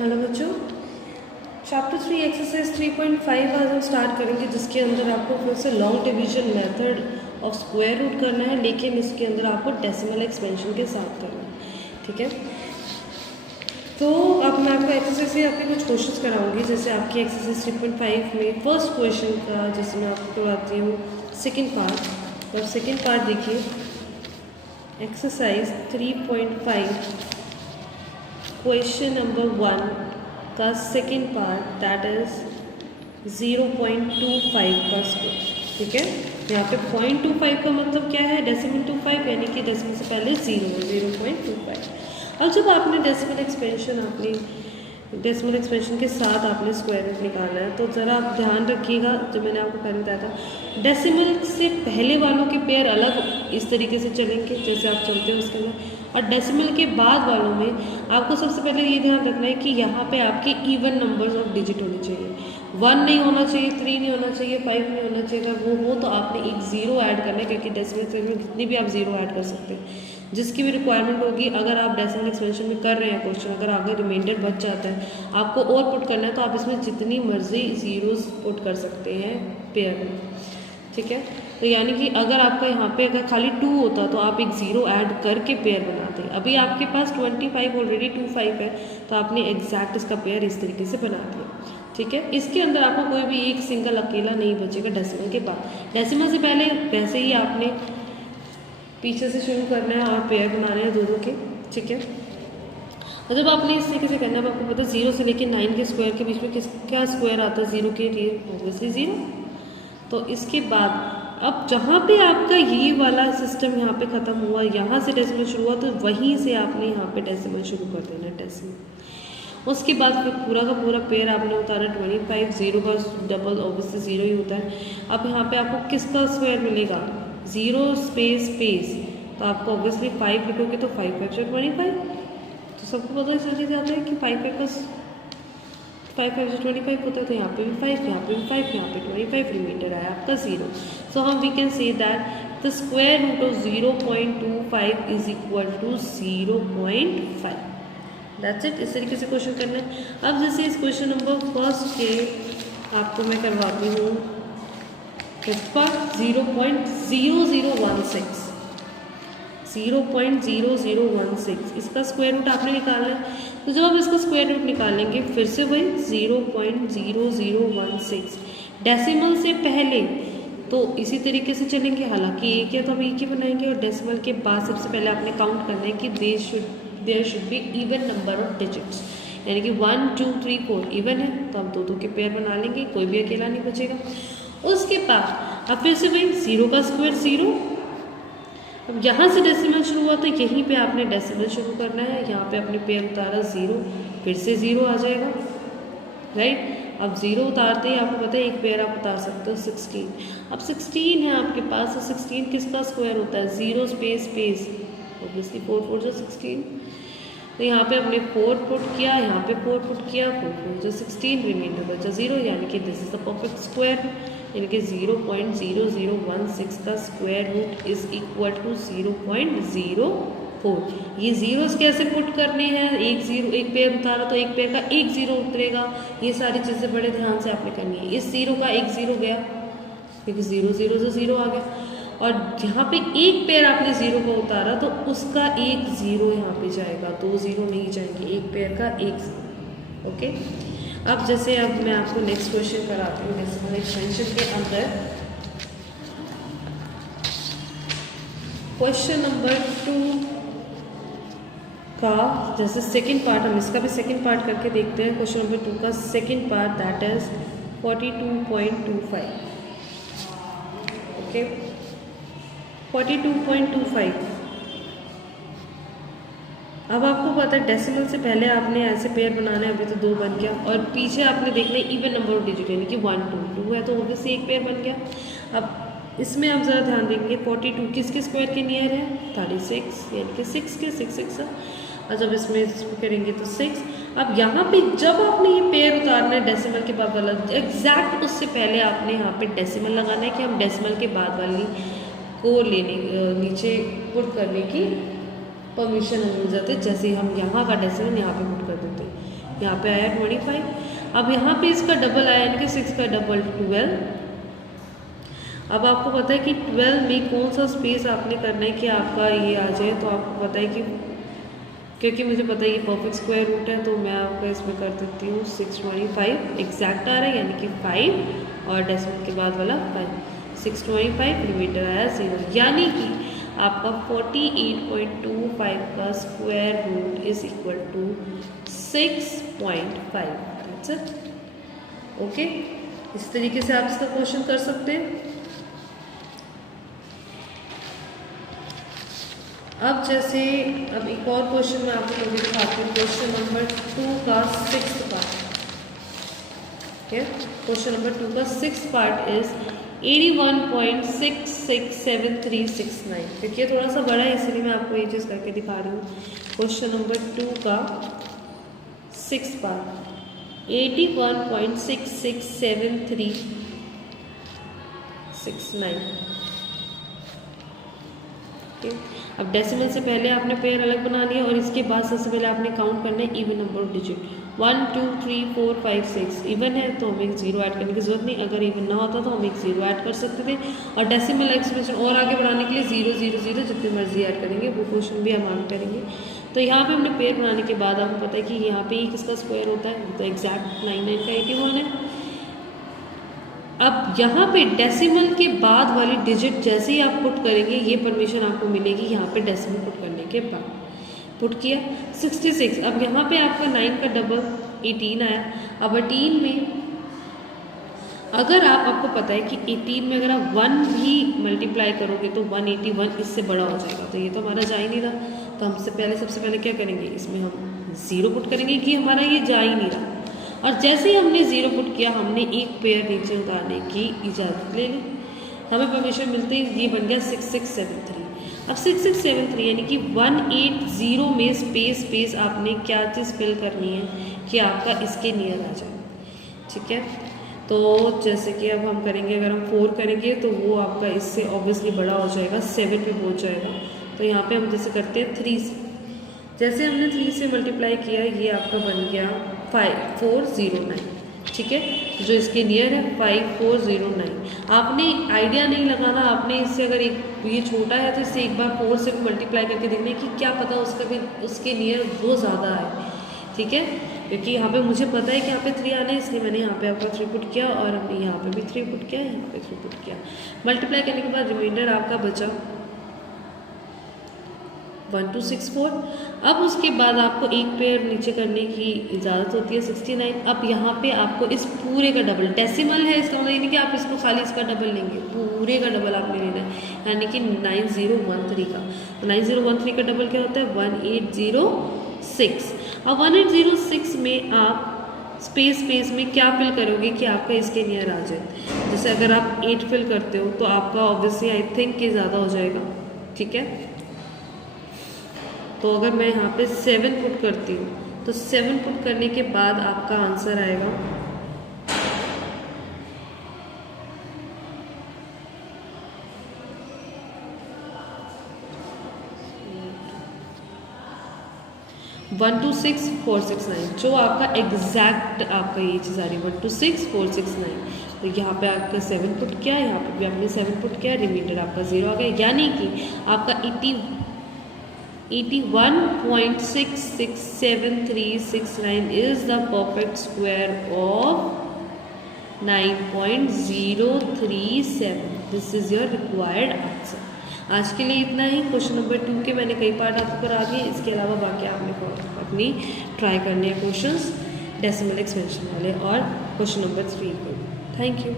Hello बच्चों, chapter 3 exercise 3.5 आज हम स्टार्ट करेंगे, जिसके अंदर आपको फिर से long division method of square root करना है, लेकिन इसके अंदर आपको डेसिमल एक्सपेंशन के साथ करना है। ठीक है, तो अब मैं आपको एक्सरसाइज से आपके कुछ क्वेश्चंस कराऊंगी। जैसे आपकी एक्सरसाइज 3.5 में फर्स्ट क्वेश्चन का जैसे मैं आपको करवाती हूँ सेकेंड पार्ट। तो आप सेकेंड पार्ट देखिए, एक्सरसाइज 3.5 क्वेश्चन नंबर 1 का सेकेंड पार्ट, दैट इज 0.25 का स्क्वायर। ठीक है, यहाँ पे 0.25 का मतलब क्या है, डेसिमल टू 5, यानी कि डेसिमल से पहले 0.25। अब जब आपने डेसिमल एक्सपेंशन के साथ आपने स्क्वायर रूट निकालना है, तो ज़रा आप ध्यान रखिएगा, जो मैंने आपको पहले बताया था, डेसिमल से पहले वालों के पेयर अलग इस तरीके से चलेंगे जैसे आप चलते हो उसके अंदर, और डेसिमल के बाद वालों में आपको सबसे पहले ये ध्यान रखना है कि यहाँ पे आपके इवन नंबर्स ऑफ डिजिट होने चाहिए। 1 नहीं होना चाहिए, 3 नहीं होना चाहिए, 5 नहीं होना चाहिए। अगर वो हो तो आपने एक ज़ीरो ऐड करना है, क्योंकि डेसिमल में कितनी भी आप ज़ीरो ऐड कर सकते हैं, जिसकी भी रिक्वायरमेंट होगी। अगर आप डेसिमल एक्सपेंशन में कर रहे हैं क्वेश्चन, अगर आगे रिमाइंडर बच जाता है, आपको और पुट करना है, तो आप इसमें जितनी मर्जी ज़ीरोस पुट कर सकते हैं पेयर में। ठीक है, तो यानी कि अगर आपका यहाँ पे अगर खाली 2 होता तो आप एक ज़ीरो ऐड करके पेयर बनाते। अभी आपके पास 25 ऑलरेडी 25 है, तो आपने एग्जैक्ट इसका पेयर इस तरीके से बना दिया। ठीक है, इसके अंदर आपको कोई भी एक सिंगल अकेला नहीं बचेगा डेसिमल के बाद। डेसिमल से पहले वैसे ही आपने पीछे से शुरू करना है और पेयर बनाने हैं दोनों के। ठीक है, और जब आपने इस तरीके से करना है, आपको पता है 0 से लेकर 9 के स्क्वायर के बीच में क्या स्क्वायर आता है 0 के लिए, ऑब्वियसली 0। तो इसके बाद अब जहाँ पे आपका ये वाला सिस्टम यहाँ पे ख़त्म हुआ, यहाँ से डेसिमल शुरू हुआ, तो वहीं से आपने यहाँ पे डेसिमल शुरू कर देना है डेसिमल। उसके बाद फिर पूरा का पूरा पेयर आपने उतारा 25, 0 का डबल ऑब्वियसली 0 ही होता है। अब यहाँ पे आपको किसका स्क्वायर मिलेगा, 0 स्पेस स्पेस, तो आपको ऑब्वियसली 5 लिखोगे तो 5 5 से 25। तो सबको पता इस चीज़ आता है कि 5 5 5 से 25 होता है, तो यहाँ पे भी 5, यहाँ पे भी 5, यहाँ पे 25, रिमाइंडर आया आपका 0। सो हम we can say that the square root of 0.25 is equal to 0.5। That's it. इस तरीके से क्वेश्चन करना है। अब जैसे इस क्वेश्चन नंबर फर्स्ट के आपको मैं करवाती हूँ फिफ्थ पार्ट, 0.0016 0.0016 इसका स्क्वायर रूट आपने निकालना है। तो जब आप इसका स्क्वायर रूट निकालेंगे, फिर से वही 0.0016 डेसिमल से पहले तो इसी तरीके से चलेंगे। हालांकि एक है तो हम एक ही बनाएंगे, और डेसिमल के बाद सबसे पहले आपने काउंट करना है कि there should be even number of digits, यानी कि 1 2 3 4 इवन है, तो आप 2 के पेयर बना लेंगे, कोई भी अकेला नहीं बचेगा। उसके बाद अब फिर से वही 0 का स्क्वायर 0। अब यहाँ से डेसिमल शुरू हुआ, तो यहीं पे आपने डेसिमल शुरू करना है। यहाँ पे आपने पेयर उतारा 0, फिर से 0 आ जाएगा, राइट। अब 0 उतारते ही आपको पता है एक पेयर आप उतार सकते हो 16। अब 16 है आपके पास, तो 16 किसका स्क्वायर होता है, 0 स्पेस स्पेस, ऑब्वियसली 4 4 जो 16। तो यहाँ पे हमने 4 पुट किया, यहाँ पे 4 पुट किया, 4 4 जो 16, रिमाइंडर बचा 0, यानी कि this is the perfect square. यानी कि 0.0016 का square root is equal to 0.04। ये जीरोस कैसे पुट करने हैं, एक पेयर उतारा तो एक पेयर का एक 0 उतरेगा। ये सारी चीज़ें बड़े ध्यान से आपने करनी है। इस 0 का एक 0 गया, क्योंकि 0 0 से 0 आ गया, और यहाँ पे एक पेयर आपने 0 को उतारा तो उसका एक 0 यहाँ पे जाएगा, 2 0 नहीं जाएंगे, एक पेयर का एक 0। ओके, अब जैसे अब मैं आपको नेक्स्ट क्वेश्चन कराती हूँ डेसिमल एक्सपेंशन के अंदर। क्वेश्चन नंबर 2 का जैसे सेकंड पार्ट, हम इसका भी सेकंड पार्ट करके देखते हैं। क्वेश्चन नंबर 2 का second part, that is 42.25। Okay, 42.25। अब आपको पता है डेसिमल से पहले आपने ऐसे पेयर बनाना है, अभी तो 2 बन गया, और पीछे आपने देखना है इवन नंबर ऑफ डिजिट, यानी कि 1 2 2 है, तो ऑब्वियसली एक पेयर बन गया। अब इसमें आप ज़रा ध्यान देंगे, 42 किसके स्क्वायर के नियर है, 36, यानी कि 6 के 6 6 है, और जब इसमें करेंगे तो 6। अब यहाँ पे जब आपने ये पेयर उतारना है डेसिमल के बाद वाला, एग्जैक्ट उससे पहले आपने यहाँ पे डेसिमल लगाना है, कि हम डेसिमल के बाद वाली को लेने नीचे पुट करने की परमिशन मिल जाती है। जैसे हम यहाँ का डेसिमल यहाँ पे पुट कर देते हैं, यहाँ पे आया 25। अब यहाँ पे इसका डबल आया यानी कि 6 का डबल 12। अब आपको पता है कि 12 में कौन सा स्पेस आपने करना है कि आपका ये आ जाए, तो आपको पता है कि क्योंकि मुझे पता है ये परफेक्ट स्क्वायर रूट है, तो मैं आपका इसमें कर देती हूँ 625 एग्जैक्ट आ रहा है यानी कि 5 और डेसिमल के बाद वाला 5, 625 रिमाइंडर आया 0, यानी कि आपका 48.25 का square root is equal to 6.5। That's it. Okay, इस तरीके से आप इसका क्वेश्चन कर सकते हैं। अब जैसे अब एक और क्वेश्चन मैं आपको करके दिखाती हूँ, क्वेश्चन नंबर 2 का 6th पार्ट। ठीक है, क्वेश्चन नंबर 2 का 6th पार्ट इज 81.667369। क्योंकि ये थोड़ा सा बड़ा है इसलिए मैं आपको ये चीज़ करके दिखा रही हूँ। क्वेश्चन नंबर 2 का 6th पार्ट 81.667369। अब डेसिमल से पहले आपने पेयर अलग बना लिया और इसके बाद सबसे पहले आपने काउंट करना है even number of digit. 1 2 3 4 5 6 even है तो हमें 0 ऐड करने की जरूरत नहीं, अगर इवन ना होता तो हम एक 0 ऐड कर सकते थे। और डेसिमल एक्सप्रेशन और आगे बढ़ाने के लिए 0 0 0 जितने मर्जी ऐड करेंगे, वो क्वेश्चन भी हम आगे करेंगे। तो यहाँ पे हमने पेयर बनाने के बाद आपको पता है कि यहाँ पे ही किसका स्क्वायर होता है, तो एग्जैक्ट 99 का 81 है। अब यहाँ पे डेसिमल के बाद वाली डिजिट जैसे ही आप पुट करेंगे ये परमिशन आपको मिलेगी यहाँ पे डेसिमल पुट करने के बाद। पुट किया 66। अब यहाँ पे आपका 9 का डबल 18 आया। अब 18 में अगर आपको पता है कि 18 में अगर आप 1 भी मल्टीप्लाई करोगे तो 181 इससे बड़ा हो जाएगा, तो ये तो हमारा जा ही नहीं रहा। तो हमसे पहले सबसे पहले क्या करेंगे, इसमें हम 0 पुट करेंगे कि हमारा ये जा ही नहीं रहा। और जैसे ही हमने 0 पुट किया हमने एक पेयर नीचे उतारने की इजाज़त ले ली, हमें परमिशन मिलते ही ये बन गया 6673। अब 6673 यानी कि 180 में स्पेस आपने क्या चीज़ फिल करनी है कि आपका इसके नियर आ जाए। ठीक है, तो जैसे कि अब हम करेंगे, अगर हम 4 करेंगे तो वो आपका इससे ऑब्वियसली बड़ा हो जाएगा, 7 पे पहुँच जाएगा। तो यहाँ पे हम जैसे करते हैं 3 से, जैसे हमने 3 से मल्टीप्लाई किया ये आपका बन गया 5409। ठीक है, जो इसके नियर है 5409। आपने आइडिया नहीं लगाना, आपने इससे अगर एक ये छोटा है तो इससे एक बार 4 से भी मल्टीप्लाई करके देखना है कि क्या पता उसका भी उसके नियर वो ज़्यादा है। ठीक है, क्योंकि यहाँ पे मुझे पता है कि यहाँ पे 3 आना है, इसलिए मैंने यहाँ पे आपका 3 पुट किया और हमने यहाँ पे भी 3 पुट किया, यहाँ पे 3 पुट किया। मल्टीप्लाई करने के बाद रिमाइंडर आपका बचा 1264। अब उसके बाद आपको एक पेयर नीचे करने की इजाज़त होती है 69। अब यहाँ पे आपको इस पूरे का डबल, डेसिमल है इसका मतलब ये नहीं कि आप इसको खाली इसका डबल लेंगे, पूरे का डबल आपने लेना है, यानी कि 9013 का। तो 9013 का डबल क्या होता है 1806। अब 1806 में आप स्पेस में क्या फिल करोगे कि आपका इसके नियर आ जाए। जैसे अगर आप 8 फिल करते हो तो आपका ऑब्वियसली आई थिंक कि ज़्यादा हो जाएगा। ठीक है, तो अगर मैं यहाँ पे 7 पुट करती हूँ तो 7 पुट करने के बाद आपका आंसर आएगा 126469, जो आपका एग्जैक्ट आपका ये चीज़ आ रही है 126469। तो यहाँ पे आपका 7 पुट किया, यहाँ पे भी आपने 7 पुट किया, रिमाइंडर आपका 0 आ गया, यानी कि आपका 81.667369 is the perfect square of 9.037. This is your required answer. आज के लिए इतना ही। क्वेश्चन नंबर 2 के मैंने कई पार्ट आपको करा दिए, इसके अलावा बाकी आपने अपनी ट्राई करने हैं क्वेश्चंस डेसिमल एक्सपेंशन वाले और क्वेश्चन नंबर 3 को। Thank you.